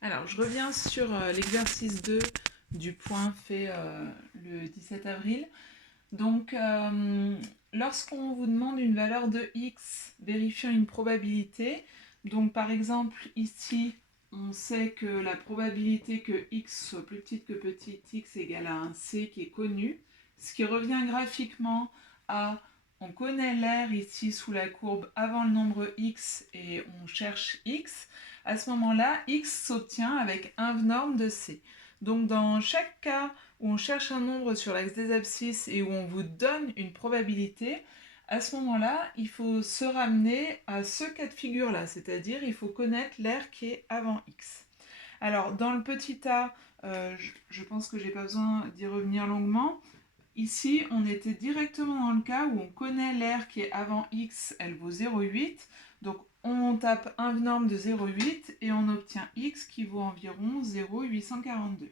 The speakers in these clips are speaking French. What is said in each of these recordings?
Alors, je reviens sur l'exercice 2 du point fait le 17 avril. Donc, lorsqu'on vous demande une valeur de x vérifiant une probabilité, donc par exemple ici, on sait que la probabilité que x soit plus petite que petit x égale à un c qui est connu, ce qui revient graphiquement à, on connaît l'air ici sous la courbe avant le nombre x et on cherche x. À ce moment-là, x s'obtient avec 1 norme de c. Donc dans chaque cas où on cherche un nombre sur l'axe des abscisses et où on vous donne une probabilité, à ce moment-là, il faut se ramener à ce cas de figure-là, c'est-à-dire il faut connaître l'air qui est avant x. Alors, dans le petit a, je pense que j'ai pas besoin d'y revenir longuement. Ici, on était directement dans le cas où on connaît l'air qui est avant x, elle vaut 0,8. Donc, on tape un norme de 0,8 et on obtient x qui vaut environ 0,842.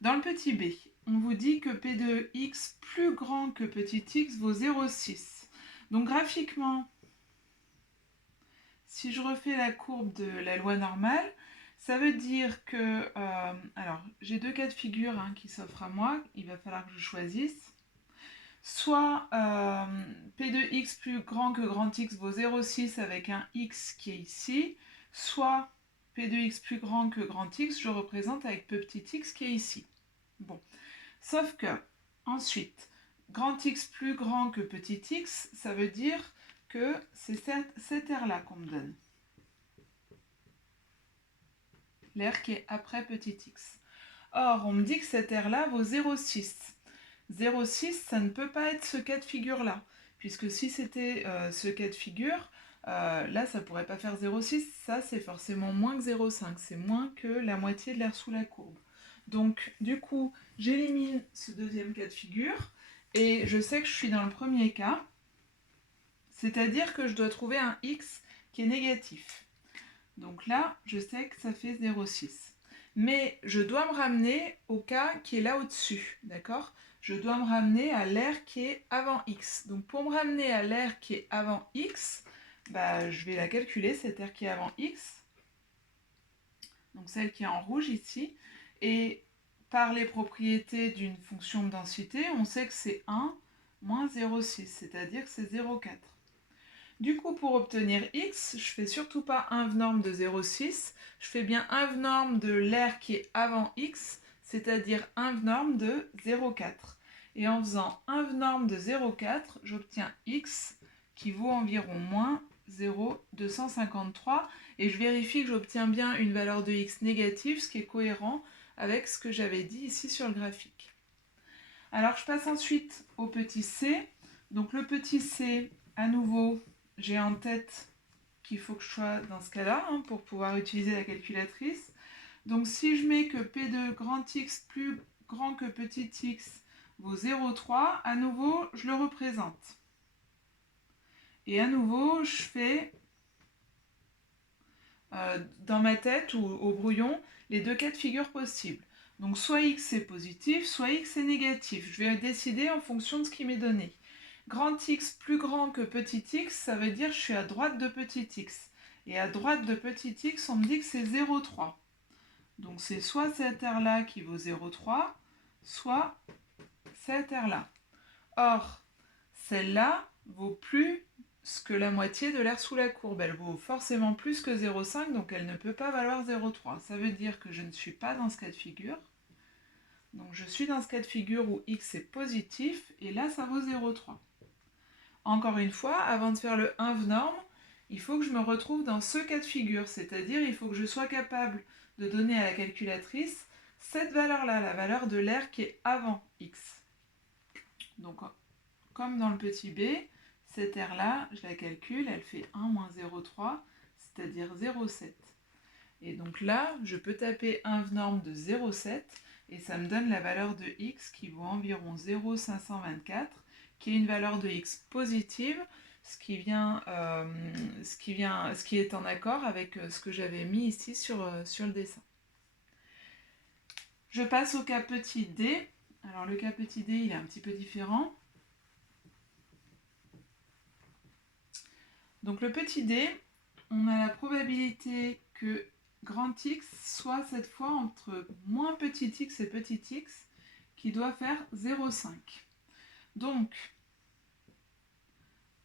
Dans le petit b, on vous dit que P de x plus grand que petit x vaut 0,6. Donc graphiquement, si je refais la courbe de la loi normale, ça veut dire que... alors, j'ai deux cas de figure qui s'offrent à moi. Il va falloir que je choisisse. Soit P de x plus grand que grand x vaut 0,6 avec un x qui est ici. Soit P de x plus grand que grand x, je représente avec petit x qui est ici. Bon. Sauf que, ensuite, grand X plus grand que petit x, ça veut dire que c'est cet air-là qu'on me donne. L'air qui est après petit x. Or, on me dit que cet air-là vaut 0,6. 0,6, ça ne peut pas être ce cas de figure-là, puisque si c'était ce cas de figure, là, ça ne pourrait pas faire 0,6, ça, c'est forcément moins que 0,5, c'est moins que la moitié de l'air sous la courbe. Donc, du coup, j'élimine ce deuxième cas de figure, et je sais que je suis dans le premier cas, c'est-à-dire que je dois trouver un x qui est négatif. Donc là, je sais que ça fait 0,6. Mais je dois me ramener au cas qui est là au-dessus, d'accord? Je dois me ramener à l'air qui est avant x. Donc pour me ramener à l'air qui est avant x, je vais la calculer, cette air qui est avant x. Donc celle qui est en rouge ici. Et par les propriétés d'une fonction de densité, on sait que c'est 1 moins 0,6, c'est-à-dire que c'est 0,4. Du coup, pour obtenir x, je fais surtout pas un norme de 0,6, je fais bien un norme de l'air qui est avant x, c'est-à-dire un norme de 0,4. Et en faisant un norme de 0,4, j'obtiens x qui vaut environ moins 0,253. Et je vérifie que j'obtiens bien une valeur de x négative, ce qui est cohérent avec ce que j'avais dit ici sur le graphique. Alors, je passe ensuite au petit c. Donc, le petit c, à nouveau, j'ai en tête qu'il faut que je sois dans ce cas-là pour pouvoir utiliser la calculatrice. Donc si je mets que P de grand X plus grand que petit x vaut 0,3, à nouveau, je le représente. Et à nouveau, je fais dans ma tête ou au brouillon les deux cas de figure possibles. Donc soit x est positif, soit x est négatif. Je vais décider en fonction de ce qui m'est donné. Grand X plus grand que petit x, ça veut dire que je suis à droite de petit x. Et à droite de petit x, on me dit que c'est 0,3. Donc c'est soit cette aire-là qui vaut 0,3, soit cette aire-là. Or, celle-là vaut plus que la moitié de l'air sous la courbe. Elle vaut forcément plus que 0,5, donc elle ne peut pas valoir 0,3. Ça veut dire que je ne suis pas dans ce cas de figure. Donc je suis dans ce cas de figure où x est positif, et là ça vaut 0,3. Encore une fois, avant de faire le 1 norme, il faut que je me retrouve dans ce cas de figure, c'est-à-dire il faut que je sois capable de donner à la calculatrice cette valeur-là, la valeur de l'air qui est avant x. Donc, comme dans le petit b, cette aire-là, je la calcule, elle fait 1 moins 0,3, c'est-à-dire 0,7. Et donc là, je peux taper un norme de 0,7 et ça me donne la valeur de x qui vaut environ 0,524, qui est une valeur de x positive, ce qui est en accord avec ce que j'avais mis ici sur le dessin. Je passe au cas petit d. Alors le cas petit d, il est un petit peu différent. Donc le petit d, on a la probabilité que grand X soit cette fois entre moins petit x et petit x, qui doit faire 0,5. Donc,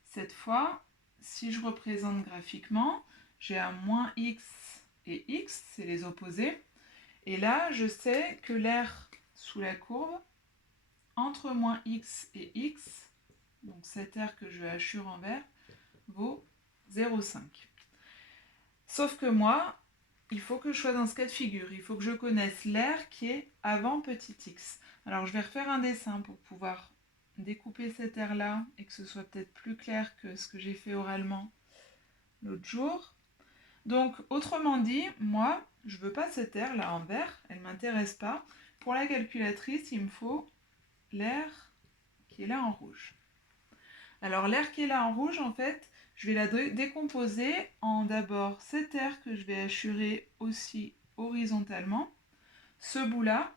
cette fois, si je représente graphiquement, j'ai un moins x et x, c'est les opposés. Et là, je sais que l'air sous la courbe, entre moins x et x, donc cet air que je hachure en vert, vaut 0,5. Sauf que moi, il faut que je sois dans ce cas de figure. Il faut que je connaisse l'air qui est avant petit x. Alors, je vais refaire un dessin pour pouvoir découper cet air-là et que ce soit peut-être plus clair que ce que j'ai fait oralement l'autre jour. Donc, autrement dit, moi, je ne veux pas cette air-là en vert, elle ne m'intéresse pas. Pour la calculatrice, il me faut l'air qui est là en rouge. Alors, l'air qui est là en rouge, en fait, je vais la décomposer en d'abord cet air que je vais hachurer aussi horizontalement. Ce bout-là,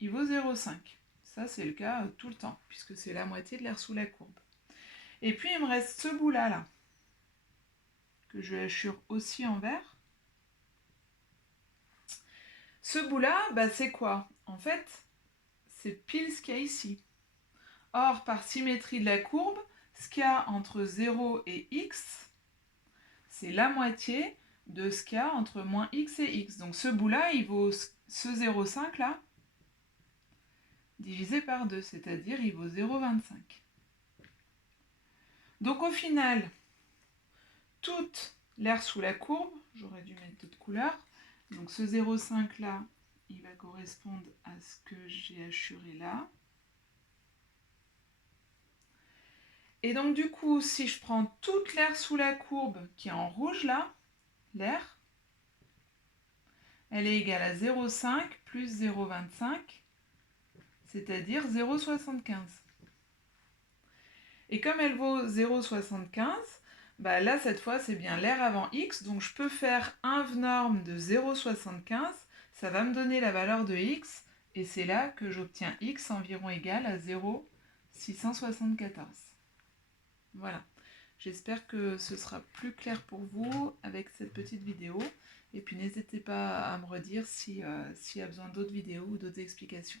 il vaut 0,5. Ça, c'est le cas tout le temps, puisque c'est la moitié de l'air sous la courbe. Et puis, il me reste ce bout-là, là, que je hachure aussi en vert. Ce bout-là, bah, c'est quoi? En fait, c'est pile ce qu'il y a ici. Or, par symétrie de la courbe, ce qu'il y a entre 0 et x, c'est la moitié de ce qu'il y a entre moins x et x. Donc ce bout-là, il vaut ce 0,5 là, divisé par 2, c'est-à-dire il vaut 0,25. Donc au final, toute l'air sous la courbe, j'aurais dû mettre d'autres couleurs, donc ce 0,5 là, il va correspondre à ce que j'ai hachuré là. Et donc du coup, si je prends toute l'air sous la courbe qui est en rouge là, l'air, elle est égale à 0,5 plus 0,25, c'est-à-dire 0,75. Et comme elle vaut 0,75, bah là cette fois c'est bien l'air avant x, donc je peux faire inv norme de 0,75, ça va me donner la valeur de x, et c'est là que j'obtiens x environ égal à 0,674. Voilà. J'espère que ce sera plus clair pour vous avec cette petite vidéo. Et puis n'hésitez pas à me redire s'il y a besoin d'autres vidéos ou d'autres explications.